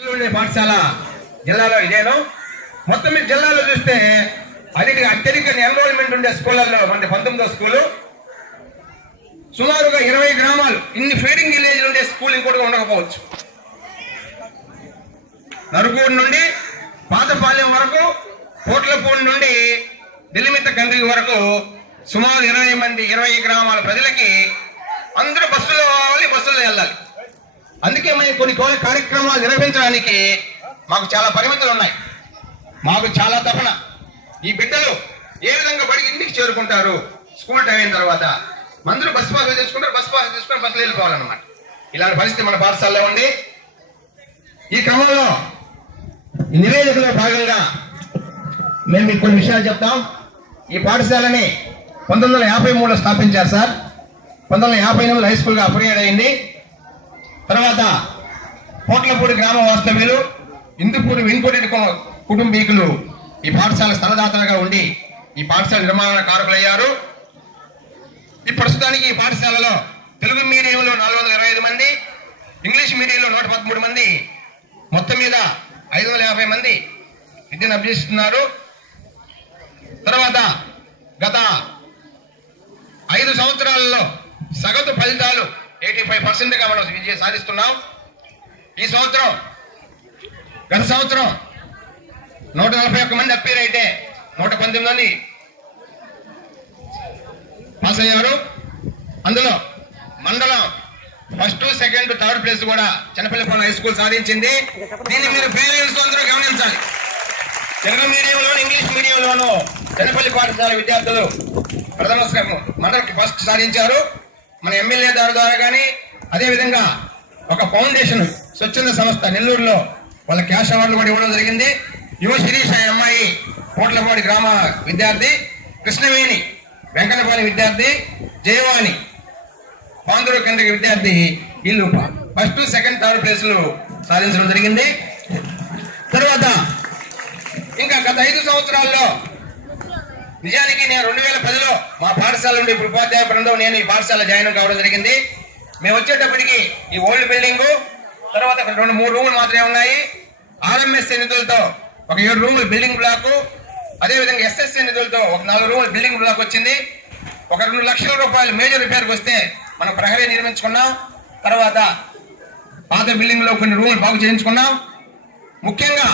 పాఠశాల జిల్లాలో ఇదేను. మొత్తం మీరు జిల్లాలో చూస్తే అత్యధిక ఎన్రోల్మెంట్ ఉండే స్కూళ్ళల్లో మన 19వ స్కూలు, సుమారుగా 20 గ్రామాలు. ఇన్ని ఫీడింగ్ విలేజ్ ఉండే స్కూల్ ఇంకోటిగా ఉండకపోవచ్చు. నరుకూరు నుండి పాతపాలెం వరకు, కోట్లపూడి నుండి దిల్లిమిత్త కండ్రి వరకు సుమారు 20 గ్రామాల ప్రజలకి అందరూ బస్సులో రావాలి, బస్సులో వెళ్ళాలి. అందుకే మేము కొన్ని కార్యక్రమాలు నిర్వహించడానికి మాకు చాలా పరిమితులు ఉన్నాయి. మాకు చాలా తపన, ఈ బిడ్డలు ఏ విధంగా బడికి ఇంటికి చేరుకుంటారు స్కూల్ టైం అయిన తర్వాత. అందరూ బస్సు పాస్ తీసుకుంటారు, బస్సు పాస్ తీసుకుని బస్సులో వెళ్ళిపోవాలన్నమాట. ఇలాంటి పరిస్థితి మన పాఠశాలలో ఉంది. ఈ క్రమంలో ఈ నివేదికలో భాగంగా మేము మీకు కొన్ని విషయాలు చెప్తాం. ఈ పాఠశాలని 1953లో స్థాపించారు సార్. 1958లో హై స్కూల్గా అప్గ్రేడ్ అయింది. తర్వాత కోట్లపూడి గ్రామ వాస్తవ్యులు, ఇందుపూరి వెంకోటి కుటుంబీకులు ఈ పాఠశాల స్థలదాతలుగా ఉండి ఈ పాఠశాల నిర్మాణ కారకులయ్యారు. ఈ ప్రస్తుతానికి ఈ పాఠశాలలో తెలుగు మీడియంలో 425 మంది, ఇంగ్లీష్ మీడియంలో 113 మంది, మొత్తం మీద 550 మంది విద్యను అభ్యసిస్తున్నారు. తర్వాత గత 5 సంవత్సరాలలో సగటు ఫలితాలు 85%గా మనం విజయం సాధిస్తున్నాం. ఈ సంవత్సరం, గత సంవత్సరం 141 మంది అప్పీర్ అయితే 119 మంది పాస్ అయ్యారు. అందులో మండలం ఫస్ట్, సెకండ్, థర్డ్ ప్లేస్ కూడా చెన్నపల్లిపాలెం హై స్కూల్ సాధించింది. దీన్ని మీరు పేరెంట్స్ అందరూ గమనించాలి. తెలుగు మీడియంలోను, ఇంగ్లీష్ మీడియంలోను చెన్నపల్లి పాఠశాల విద్యార్థులు ప్రథమ మండలికి ఫస్ట్ సాధించారు. మన ఎమ్మెల్యే ద్వారా కానీ, అదేవిధంగా ఒక ఫౌండేషన్ స్వచ్ఛంద సంస్థ నెల్లూరులో వాళ్ళ క్యాష్ అవార్డులు కూడా ఇవ్వడం జరిగింది. యువ శిరీష్ అమ్మాయి కోట్లపాడి గ్రామ విద్యార్థి, కృష్ణవేణి వెంకటపాలి విద్యార్థి, జయవాణి పాందూరు కేంద్ర విద్యార్థి వీళ్ళు ఫస్ట్, సెకండ్, థర్డ్ ప్లేస్లు సాధించడం జరిగింది. తర్వాత ఇంకా గత 5 సంవత్సరాల్లో నిజానికి నేను 2010లో మా పాఠశాల నుండి ఉపాధ్యాయ బృందం నేను ఈ పాఠశాల జాయిన్ కావడం జరిగింది. మేము వచ్చేటప్పటికి ఈ ఓల్డ్ బిల్డింగ్, తర్వాత 2-3 రూములు మాత్రమే ఉన్నాయి. ఆర్ఎంఎస్ఏ నిధులతో ఒక 7 రూముల బిల్డింగ్ బ్లాక్, అదేవిధంగా ఎస్ఎస్ఏ నిధులతో ఒక 4 రూముల బిల్డింగ్ బ్లాక్ వచ్చింది. ఒక 2 లక్షల రూపాయలు మేజర్ రిపేర్కి వస్తే మనం ప్రహరీ నిర్మించుకున్నాం. తర్వాత పాత బిల్డింగ్ లో కొన్ని రూములు బాగు చేయించుకున్నాం. ముఖ్యంగా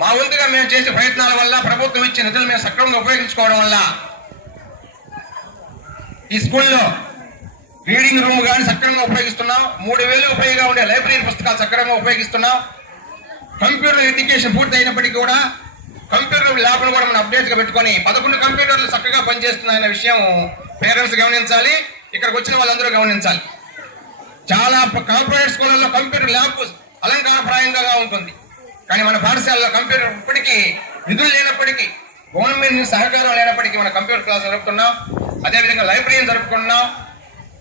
మా వంతుగా మేము చేసే ప్రయత్నాల వల్ల, ప్రభుత్వం ఇచ్చే నిధులు మేము సక్రమంగా ఉపయోగించుకోవడం వల్ల ఈ స్కూల్లో రీడింగ్ రూమ్ కానీ సక్రమంగా ఉపయోగిస్తున్నాం. 3000 పైగా ఉండే లైబ్రరీ పుస్తకాలు సక్రమంగా ఉపయోగిస్తున్నాం. కంప్యూటర్ ఎడ్యుకేషన్ పూర్తి అయినప్పటికీ కూడా కంప్యూటర్ ల్యాబ్ను కూడా మనం అప్డేట్గా పెట్టుకొని 11 కంప్యూటర్లు చక్కగా పనిచేస్తున్నాయన్న విషయం పేరెంట్స్ గమనించాలి, ఇక్కడికి వచ్చిన వాళ్ళందరూ గమనించాలి. చాలా కార్పొరేట్ స్కూళ్ళల్లో కంప్యూటర్ ల్యాబ్ అలంకారప్రాయంగా ఉంటుంది. కానీ మన పాఠశాలలో కంప్యూటర్ ఇప్పటికీ నిధులు లేనప్పటికీ, గవర్నమెంట్ సహకారం లేనప్పటికీ మన కంప్యూటర్ క్లాస్ జరుపుతున్నాం. అదేవిధంగా లైబ్రరీని జరుపుకుంటున్నాం.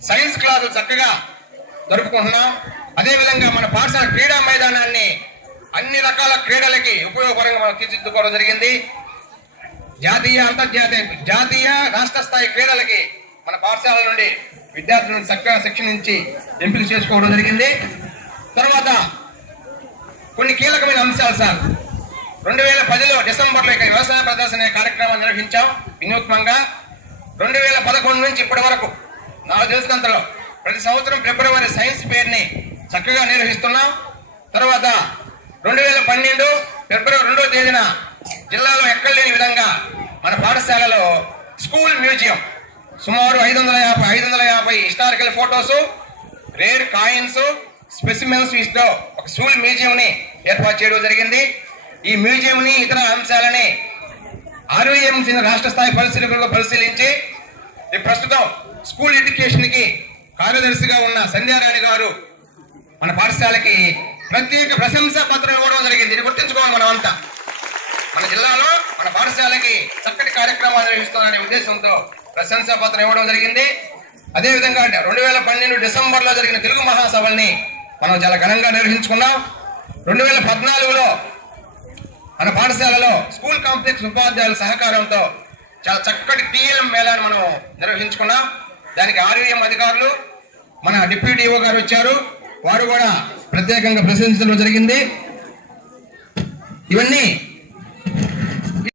సైన్స్ క్లాసులు చక్కగా జరుపుకుంటున్నాం. అదేవిధంగా మన పాఠశాల క్రీడా మైదానాన్ని అన్ని రకాల క్రీడలకి ఉపయోగకరంగా మనం తీర్చిదిద్దుకోవడం జరిగింది. జాతీయ రాష్ట్ర స్థాయి క్రీడలకి మన పాఠశాల నుండి విద్యార్థులను చక్కగా శిక్షణ ఇచ్చి ఎంపిక చేసుకోవడం జరిగింది. తర్వాత కొన్ని కీలకమైన అంశాలు సార్, 2010లో డిసెంబర్లో ఇక వ్యవసాయ ప్రదర్శన కార్యక్రమం నిర్వహించాం వినూత్నంగా. 2011 నుంచి ఇప్పటి వరకు నాకు తెలిసినంతలో ప్రతి సంవత్సరం ఫిబ్రవరి సైన్స్ ఫేర్ ని చక్కగా నిర్వహిస్తున్నాం. తర్వాత 2012 ఫిబ్రవరి 2వ తేదీన జిల్లాలో ఎక్కడ లేని విధంగా మన పాఠశాలలో స్కూల్ మ్యూజియం సుమారు 550 historical photos, rare coins, specimens తో ఒక స్కూల్ మ్యూజియం ని ఏర్పాటు చేయడం జరిగింది. ఈ మ్యూజియం ని, ఇతర అంశాలని ఆర్వీఎంసీ రాష్ట్ర స్థాయి పరిశీలకులుగా పరిశీలించి ఈ ప్రస్తుతం స్కూల్ ఎడ్యుకేషన్ కి కార్యదర్శిగా ఉన్న సంధ్యారాణి గారు మన పాఠశాలకి ప్రత్యేక ప్రశంసా పత్రం ఇవ్వడం జరిగింది. ఇది గుర్తించుకోవాలి మనం అంతా. మన జిల్లాలో మన పాఠశాలకి చక్కటి కార్యక్రమాలు నిర్వహిస్తున్నారనే ఉద్దేశంతో ప్రశంసా పత్రం ఇవ్వడం జరిగింది. అదేవిధంగా 2012 డిసెంబర్లో జరిగిన తెలుగు మహాసభల్ని మనం చాలా ఘనంగా నిర్వహించుకున్నాం. 2014లో మన పాఠశాలలో స్కూల్ కాంప్లెక్స్ ఉపాధ్యాయుల సహకారంతో చాలా చక్కటి టీఎల్ఎం మేళాను మనం నిర్వహించుకున్నాం. దానికి ఆర్వీఎం అధికారులు, మన డిప్యూటీ ఈఓ గారు వచ్చారు. వారు కూడా ప్రత్యేకంగా ప్రశంసించడం జరిగింది. ఇవన్నీ